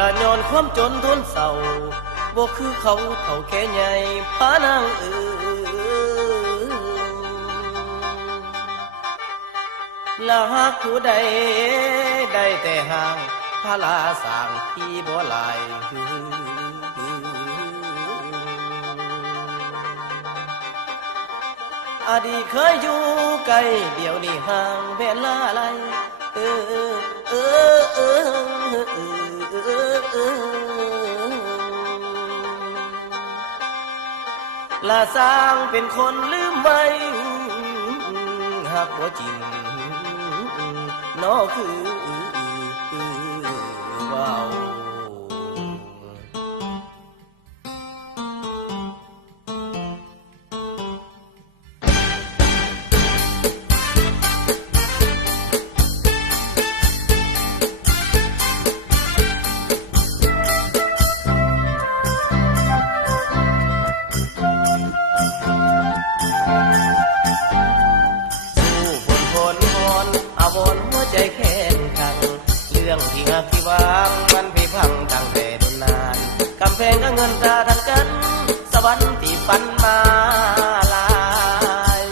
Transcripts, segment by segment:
ละย้อนความจนทนเศร้าบ่คือเขาแค่ใหญ่พานางละหากผู้ใดได้แต่ห่างพาลาสร้างที่บ่หลายอดีตเคยอยู่ไกลเดี๋ยวนี้ห่างเวลาไรละสร้างเป็นคนลืมไว้หากว่าจริงน้อคือว้าวใจแข็งขังเรื่องที่หักที่วางมันไปพังตั้งแต่โดนนานกำแพงก็เงินตาทางกันสวรรค์ที่ฝันมาลาย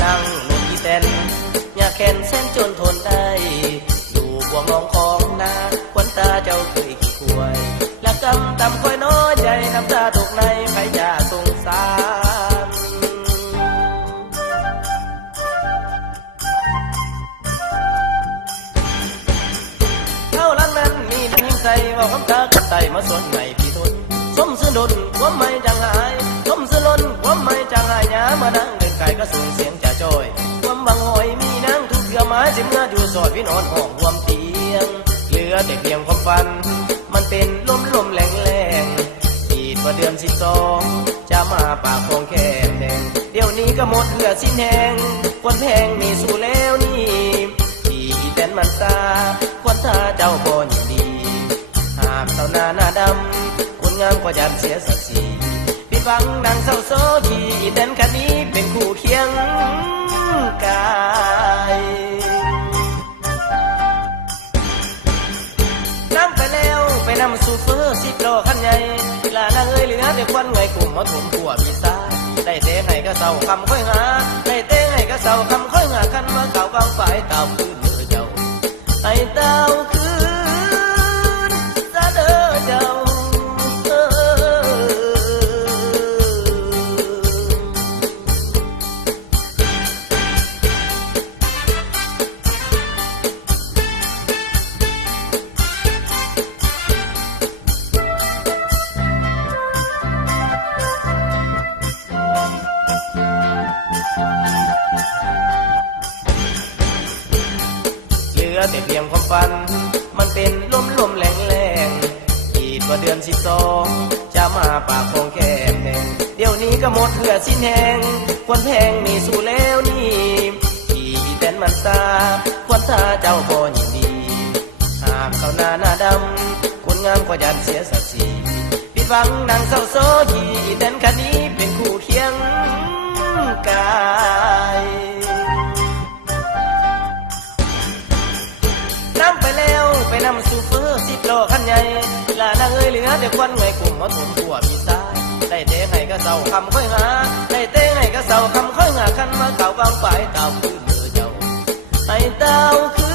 นั่งลงที่เต้นอยากแค้นเส้นจนทนได้อยู่บ่มองของนาควันตาเจ้าเคยขี้ควายละกำตำค่อยน้อยใจน้ำตาตกในใครจะสงสารเท่าหลังนั้นมีน้ำยิ้มใสว่าคำตากับไตมาสนในพี่ทนสมสื่อดนความไม่จางหายสมสื่อล้นความไม่จางหายหยามานั่งเดินไก่ก็สูญเสียงจะจอยความบังหอยมีนางทุกเกือไม้สิเมื่ออยู่สอดพี่นอนห้องรวมเตียงเหลือแต่เพียงความฝันมันเป็นลมแรงอีกว่าเดือน12จะมาปากคงแค่แดงเดี๋ยวนี้ก็หมดเหลือสิ้นแหงคนแพงมีสู่แล้วนี่ที่เป็นมันตาคนตาเจ้าบ่ยินดีหากเท่าหน้าดำคนงามก็ยันเสียศักดิ์ศรีผิดหวังนางเศร้าโศกีเด่นคันนี้เป็นคู่เคียงกายน้ำไปแล้วไปนำสู่เฟอร์10 ล้อคันใหญ่ลานางเอ้ยเหลือแต่ควันไงกลุ่มมาถมขัวมีสายได้เต้ให้ก็เศร้าคำค่อยหาได้เต้ให้ก็เศร้าคำค่อยหาคันมาเก่าบางฝ่ายเต่าคืนเด้อเจ้าให้เต่าคืนซะเด้อเจ้าแต่เพียงความฝันมันเป็นลมแรงอีกว่าเดือน12จะมาปากคงแค่แดงเดี๋ยวนี้ก็หมดเหลือสิ้นแหงคนแพงมีสู่แล้วนี่ที่แต่นมันตาคนตาเจ้าบ่ยินดีหากเขาหน้าดำคนงามก็ยันเสียศักดิ์ศรีผิดหวังนางเศร้าโศกีแต่นคันนี้เป็นคู่เคียงกายน้ำไปแล้วไปนำสู่เฟอร์10 ล้อคันใหญ่ลานางเอ้ยเหลือแต่ควันไงกลุ่มมาถมขัวมีสายได้เต้ให้ก็เศร้าคำค่อยหาได้เต้ให้ก็เศร้าคำค่อยหาคันมาเก่าบางฝ่ายเต่าคืนเด้อเจ้าให้เต่าคื